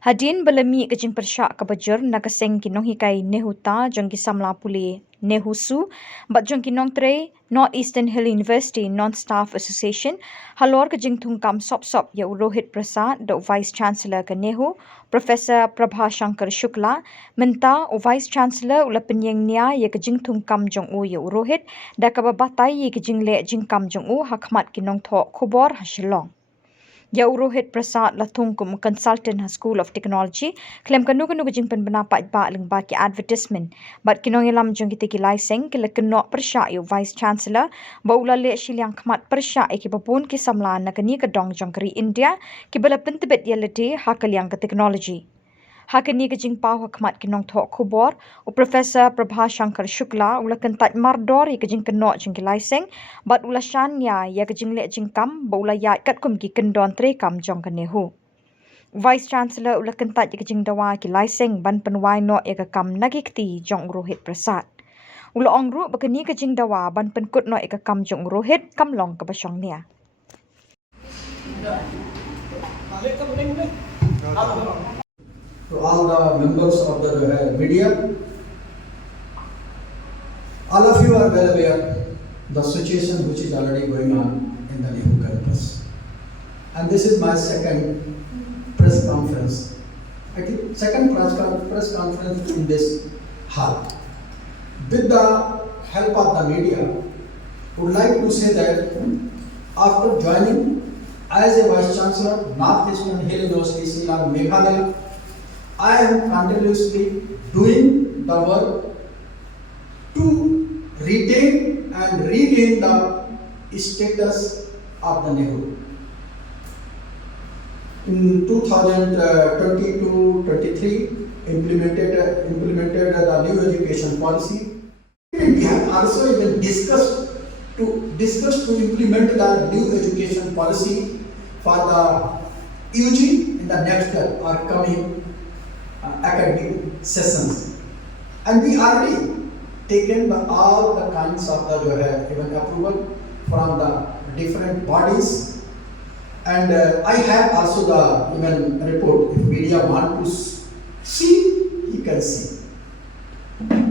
Hadin belami kejing persyak kebajer nakaseng kinong hikai nehuta jong kisamla puli nehusu bat jong kinong tre North Eastern Hill University Non-Staff Association halor kejing tungkam sop-sop ya Rohit Prasad do Vice Chancellor ke Nehu Professor Prabha Shankar Shukla menta Vice Chancellor ula penyeng nia ya kejing tungkam jong u ya Rohit da kababatai ya kejing le jingkam jong u hakmat kinong thok khubor hasilong. Ya Rohit Prasad latung kum consultant ha School of Technology klem kanu kejing pendapat ba leng ba ki advertisement bat kinong ilam jong kita ki license ke kenok persya yu Vice Chancellor ba ula le shiliang khmat persya ki babun ki samla na kani kedong jong keri India ki bala pentebet ya lete hakaliang ke technology. Hakani kejing pau hakmat kinong thok khubor u Professor Prabha Shankar Shukla ula kentat mardor ya kejing kenok jong ki license bat ula shanya ya kejing le jingkam ba ula ya kat kum ki kendon tre kam jong kenehu. Vice Chancellor ula kentat ya kejing dawa ki license ban penwai no ya kam nagikti jong Rohit Prasad. Ula ongru bakani kejing dawa ban penkut no ya kam jong Rohit kamlong ke basyong nia. To all the members of the media, all of you are well aware the situation which is already going on in the Nehu campus. And this is my second press conference. I think second press conference in this hall. With the help of the media, I would like to say that after joining as a Vice Chancellor, North Eastern Hill University, Shillong, Meghalaya, I am continuously doing the work to retain and regain the status of the Nehu. In 2022-23, implemented the new education policy. We have also even discussed to implement the new education policy for the UG in the next or coming academic sessions, and we already taken all the kinds of the even approval from the different bodies, and I have also the even report. If media want to see, you can see.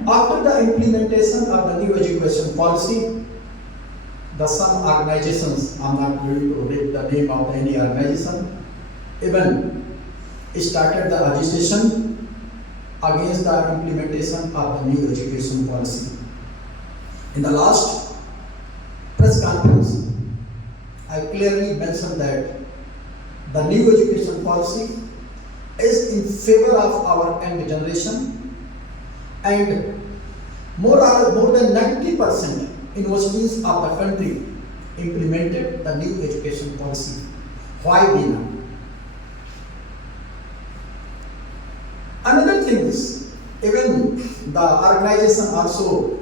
After the implementation of the new education policy, the some organizations, I am not going to read the name of any organization, even started the agitation against the implementation of the new education policy. In the last press conference, I clearly mentioned that the new education policy is in favor of our young generation, and more than 90% universities of the country implemented the new education policy. Why we now? Another thing is, even the organization also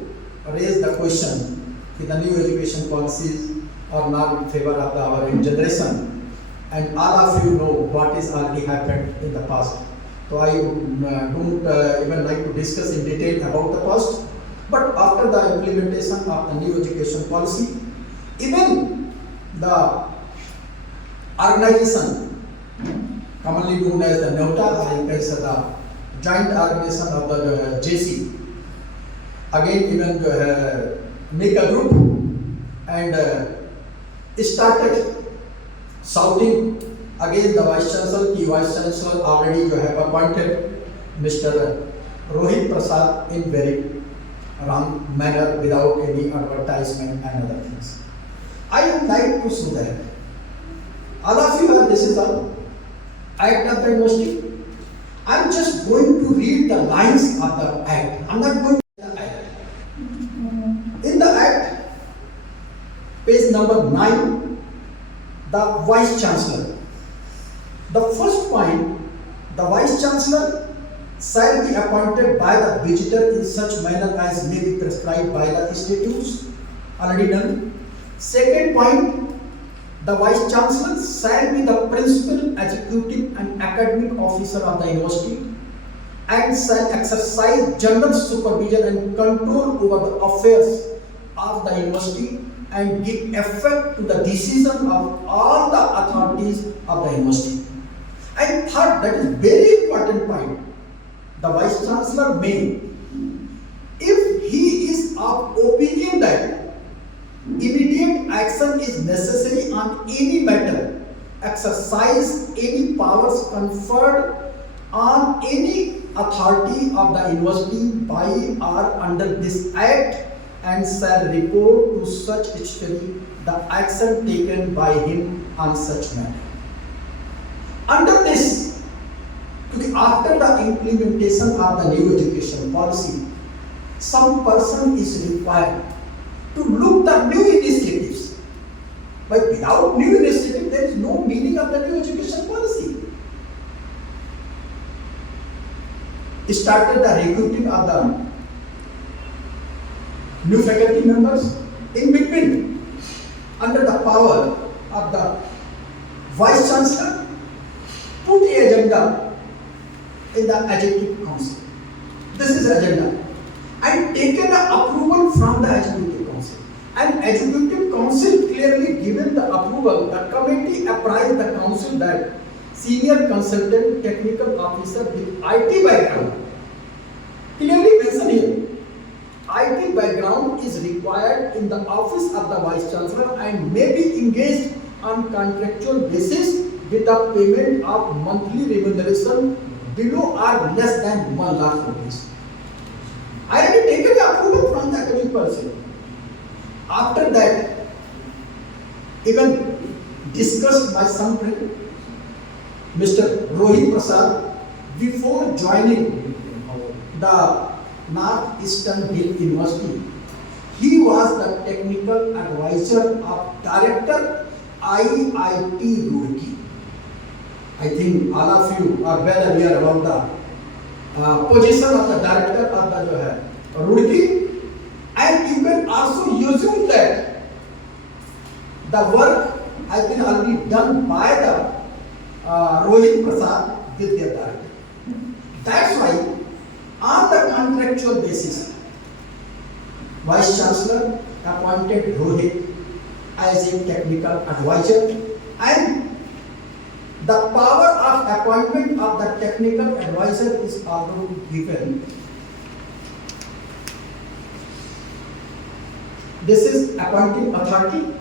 raised the question if the new education policies are not in favor of our generation, and all of you know what is already happened in the past. So I don't even like to discuss in detail about the past, but after the implementation of the new education policy, even the organization commonly known as the NEUTA, as the joint organization of the JC, again even make a group and started shouting against the Vice Chancellor. The Vice Chancellor already have appointed Mr. Rohit Prasad in very wrong manner without any advertisement and other things. I would like to say that all of you have this is the act of the university. I am just going to read the lines of the act. I am not going to read the act. In the act, page number 9, the Vice Chancellor. The first point, the Vice Chancellor shall be appointed by the visitor in such manner as may be prescribed by the statutes. Already done. Second point, the Vice Chancellor shall be the principal, executive and academic officer of the university and shall exercise general supervision and control over the affairs of the university and give effect to the decision of all the authorities of the university. And And third, that is very important point, the Vice Chancellor may, if he is of opinion that immediate action is necessary on any matter, exercise any powers conferred on any authority of the university by or under this act, and shall report to such history the action taken by him on such matter. Under this, after the implementation of the new education policy, some person is required to look the new initiatives. But without new initiative, there is no meaning of the new education policy. It started the recruiting of the new faculty members. In between, under the power of the Vice Chancellor, put the agenda in the Executive Council. This is agenda. And taken the approval from the Executive Council. And Executive Council clearly given the approval. The committee apprised the council that senior consultant technical officer with IT background, clearly mentioned here, IT background is required in the office of the Vice Chancellor and may be engaged on contractual basis with the payment of monthly remuneration below or less than 1 lakh rupees. I had taken the approval from the academic person. After that, even discussed by some friend, Mr. Rohit Prasad, before joining the Northeastern Hill University, he was the technical advisor of Director IIT Roorkee. I think all of you are well aware about the position of the director of the Roorkee, and you can also assume that the work has been already done by the Rohit Prasad with their director. That's why, on the contractual basis, Vice Chancellor appointed Rohit as a technical advisor, and the power of appointment of the technical advisor is already given. This is appointing authority.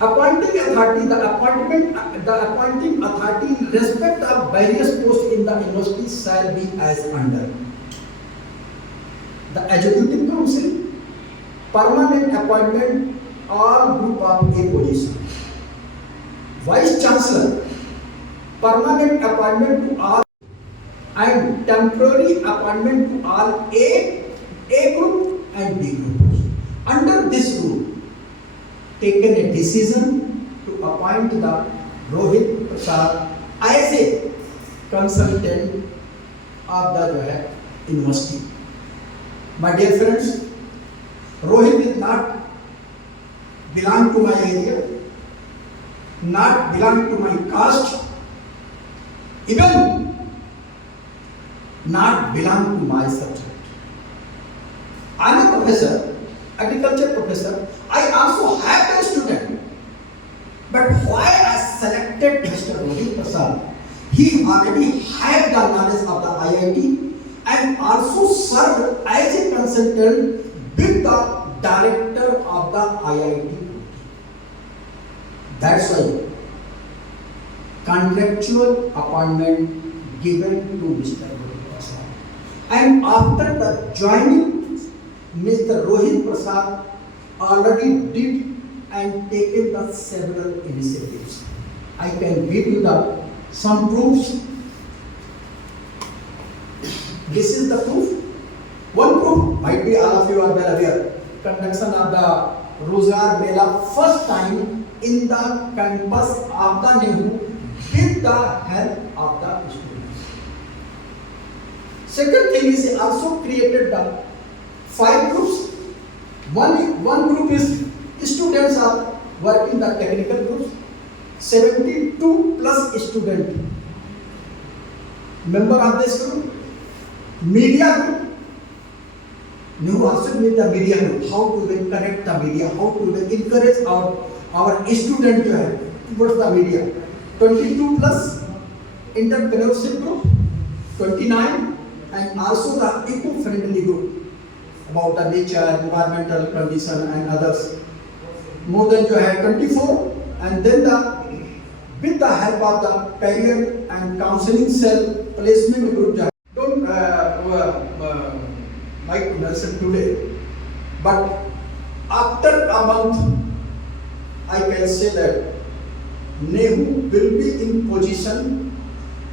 Appointing authority, the appointing authority in respect of various posts in the university shall be as under. The Executive Council, permanent appointment, all group of A position. Vice Chancellor, permanent appointment to all, and temporary appointment to all A group and B group. Under this rule, taken a decision to appoint the Rohit Prasad as a consultant of the university. My dear friends, Rohit is not belong to my area, not belong to my caste, even not belong to my subject. I am a professor, agriculture professor. I also have a student. But why I selected Mr. Rohit Prasad? He already had the knowledge of the IIT and also served as a consultant with the director of the IIT. That's why contractual appointment given to Mr. Rohit Prasad. And after the joining, Mr. Rohit Prasad already did and taken the several initiatives. I can give you some proofs. This is the proof. One proof might be all of you are well aware. Conduction of the Rozgar Mela first time in the campus of the NEHU with the help of the students. Second thing is he also created the 5 groups. One group is students are working the technical groups. 72 plus student member of this group. Media group. You also need the media group. How to even connect the media? How to even encourage our student towards the media. 22 plus entrepreneurship group, 29, and also the eco-friendly group about the nature, environmental condition and others. More than you had 24, and then with the help of the career and counseling cell placement group. Don't Mike Nelson today, but after a month, I can say that NEHU will be in position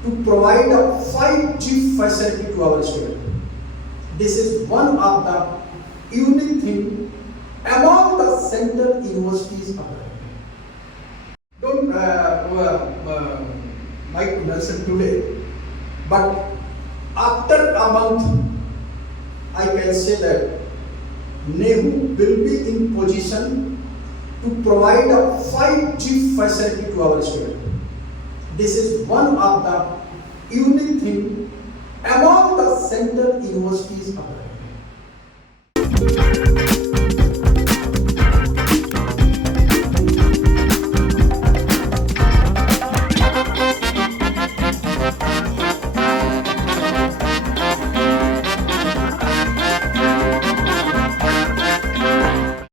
to provide a 5G facility to our students. This is one of the unique thing among the central universities of the country. Don't Mike Nelson today, but after a month, I can say that NEHU will be in position to provide a 5G facility to our students. This is one of the unique thing among the central universities of the country.